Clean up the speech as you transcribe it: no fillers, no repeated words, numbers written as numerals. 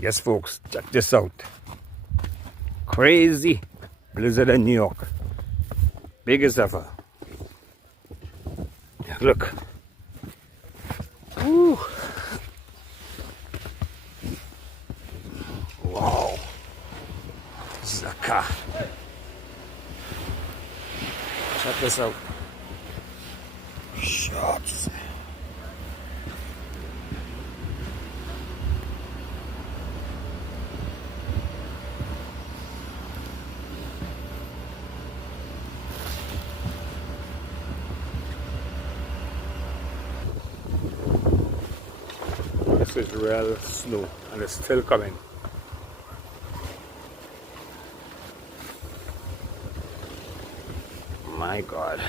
Yes, folks, check this out. Crazy blizzard in New York. Biggest ever. Look. Woo. Wow. This is a car. Check this out. Shots. This is real snow and it's still coming. My God.